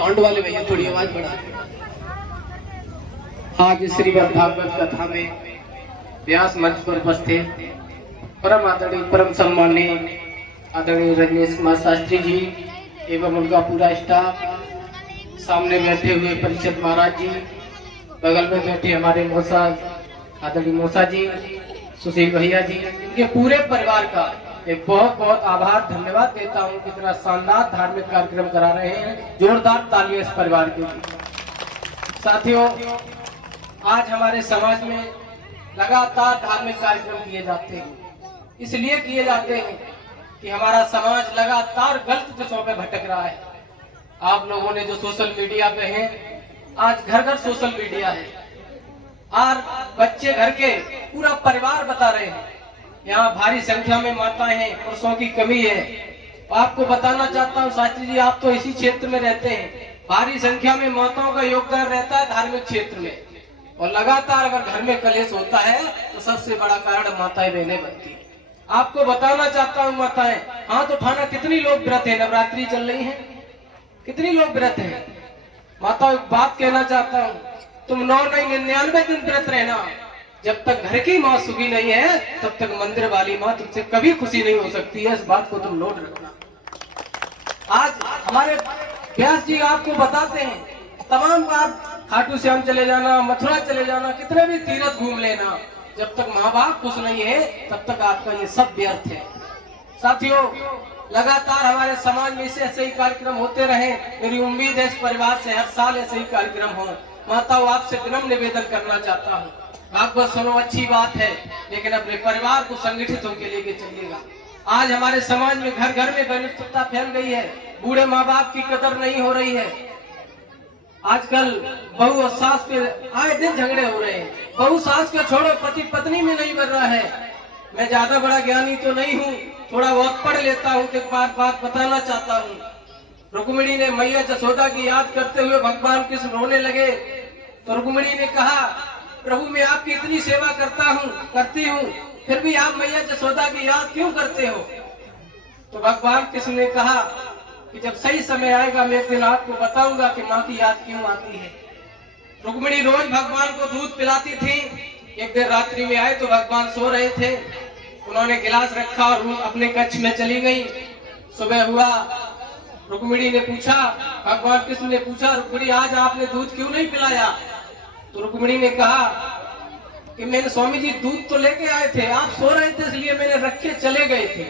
Sound वाले भैया थोड़ी आवाज बढ़ा। आज श्रीमद् भागवत कथा में व्यास मंच पर उपस्थित परम आदरणीय परम सम्माननीय आदरणीय रजनीश कुमार शास्त्री जी एवं उनका पूरा स्टाफ, सामने बैठे हुए परिषद महाराज जी, बगल में बैठे हमारे मौसा आदरणीय मौसा जी, सुशील भैया जी, इनके पूरे परिवार का एक बहुत बहुत आभार धन्यवाद देता हूँ। कितना शानदार धार्मिक कार्यक्रम करा रहे हैं, जोरदार तालियां इस परिवार के लिए। साथियों, आज हमारे समाज में लगातार धार्मिक कार्यक्रम किए जाते हैं। इसलिए किए जाते हैं कि हमारा समाज लगातार गलत दिशाओं में भटक रहा है। आप लोगों ने जो सोशल मीडिया पे हैं, आज घर घर सोशल मीडिया है और बच्चे घर के पूरा परिवार बता रहे हैं यहाँ भारी संख्या में माताएं हैं, पुरुषों की कमी है। आपको बताना चाहता हूँ शास्त्री जी, आप तो इसी क्षेत्र में रहते हैं, भारी संख्या में माताओं का योगदान रहता है धार्मिक क्षेत्र में। और लगातार अगर घर में कलेश होता है तो सबसे बड़ा कारण माताएं बहनें बनती है। आपको बताना चाहता हूँ माताएं, हाथ उठाना, कितनी लोग व्रत है, नवरात्रि चल रही है, कितनी लोग व्रत है। माता एक बात कहना चाहता हूँ, तुम 9 नहीं 99 दिन व्रत रहना। जब तक घर की माँ सुखी नहीं है तब तक मंदिर वाली माँ तुमसे कभी खुशी नहीं हो सकती है। इस बात को तुम नोट रखना। आज हमारे व्यास जी आपको बताते हैं, तमाम बात, खाटू श्याम चले जाना, मथुरा चले जाना, कितने भी तीर्थ घूम लेना, जब तक माँ बाप खुश नहीं है तब तक आपका ये सब व्यर्थ है। साथियों, लगातार हमारे समाज में ऐसे ही कार्यक्रम होते रहे। मेरी उम्मीद है इस परिवार से हर साल ऐसे ही कार्यक्रम हो। माताओं, आपसे विनम्र निवेदन करना चाहता हूँ, भागवत सुनो, अच्छी बात है, लेकिन अपने परिवार को संगठित होकर लेके चलिएगा। आज हमारे समाज में घर घर में बनिष्ठता फैल गई है, बूढ़े माँ बाप की कदर नहीं हो रही है। आजकल बहू और सास पे आए दिन झगड़े हो रहे हैं। बहू सास का छोड़ो, पति पत्नी में नहीं बन रहा है। मैं ज्यादा बड़ा ज्ञानी तो नहीं हूँ, थोड़ा बहुत पढ़ लेता हूँ, एक बात बताना चाहता हूँ। रुक्मिणी ने मैया जसोदा की याद करते हुए भगवान कृष्ण रोने लगे तो रुक्मिणी ने कहा, प्रभु मैं आपकी इतनी सेवा करती हूँ, फिर भी आप मैया जसोदा की याद क्यों करते हो? तो भगवान कृष्ण ने कहा कि जब सही समय आएगा मैं एक दिन आपको बताऊंगा कि माँ की याद क्यों आती है। रुक्मिणी रोज भगवान को दूध पिलाती थी। एक दिन रात्रि में आए तो भगवान सो रहे थे, उन्होंने गिलास रखा और अपने कक्ष में चली गई। सुबह हुआ, रुक्मिणी ने पूछा, भगवान कृष्ण ने पूछा, रुक्मिणी आज आपने दूध क्यों नहीं पिलाया? तो रुक्मिणी ने कहा कि मैंने स्वामी जी दूध तो लेके आए थे, आप सो रहे थे इसलिए मैंने रख के चले गए थे।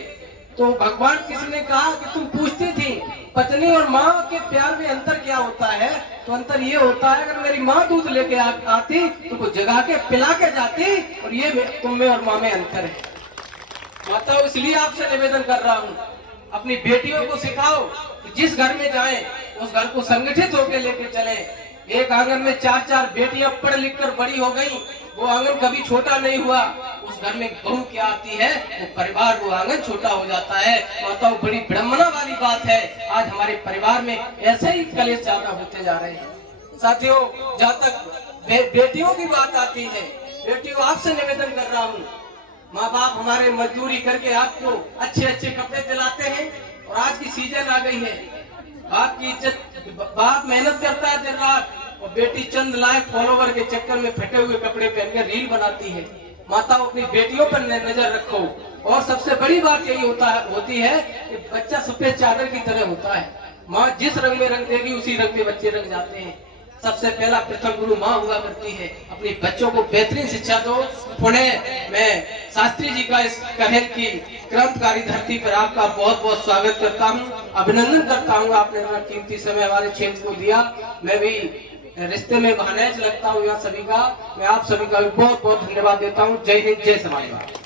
तो भगवान कृष्ण ने कहा कि तुम पूछती थी पत्नी और माँ के प्यार में अंतर क्या होता है? तो अंतर ये होता है, अगर मेरी माँ दूध लेके आती तो वो जगा के पिला के जाती, और ये तुम में और माँ में अंतर है। माता, इसलिए आपसे निवेदन कर रहा हूँ, अपनी बेटियों को सिखाओ कि जिस घर में जाए उस घर को संगठित होकर लेके चले। एक आंगन में 4-4 बेटियां पढ़ लिख कर बड़ी हो गई, वो आंगन कभी छोटा नहीं हुआ। उस घर में बहू क्या आती है, वो परिवार, वो आंगन छोटा हो जाता है। माताओं, बड़ी विडंबना वाली बात है, आज हमारे परिवार में ऐसे ही कलेश ज्यादा होते जा रहे हैं। साथियों, जहाँ तक बेटियों की बात आती है, बेटियों आपसे निवेदन कर रहा हूँ, माँ बाप हमारे मजदूरी करके आपको अच्छे अच्छे कपड़े दिलाते हैं, और आज की सीजन आ गई है, बाप की इज्जत, बाप मेहनत करता है दिन रात, और बेटी चंद लाख फॉलोवर के चक्कर में फटे हुए कपड़े पहनकर रील बनाती है। माताओं, अपनी बेटियों पर नजर रखो। और सबसे बड़ी बात यही होती है कि बच्चा सफेद चादर की तरह होता है, माँ जिस रंग में रंग देगी उसी रंग में बच्चे रंग जाते हैं। सबसे पहला प्रथम गुरु माँ हुआ करती है। अपने बच्चों को बेहतरीन शिक्षा दो। पुनः मैं शास्त्री जी का इस कहन की क्रांतिकारी धरती पर आपका बहुत बहुत स्वागत करता हूँ, अभिनंदन करता हूँ। आपने अपना कीमती समय हमारे क्षेत्र को दिया। मैं भी रिश्ते में बहानेच लगता हूँ यहाँ सभी का। मैं आप सभी का बहुत बहुत धन्यवाद देता हूँ। जय हिंद, जय समाजवाद।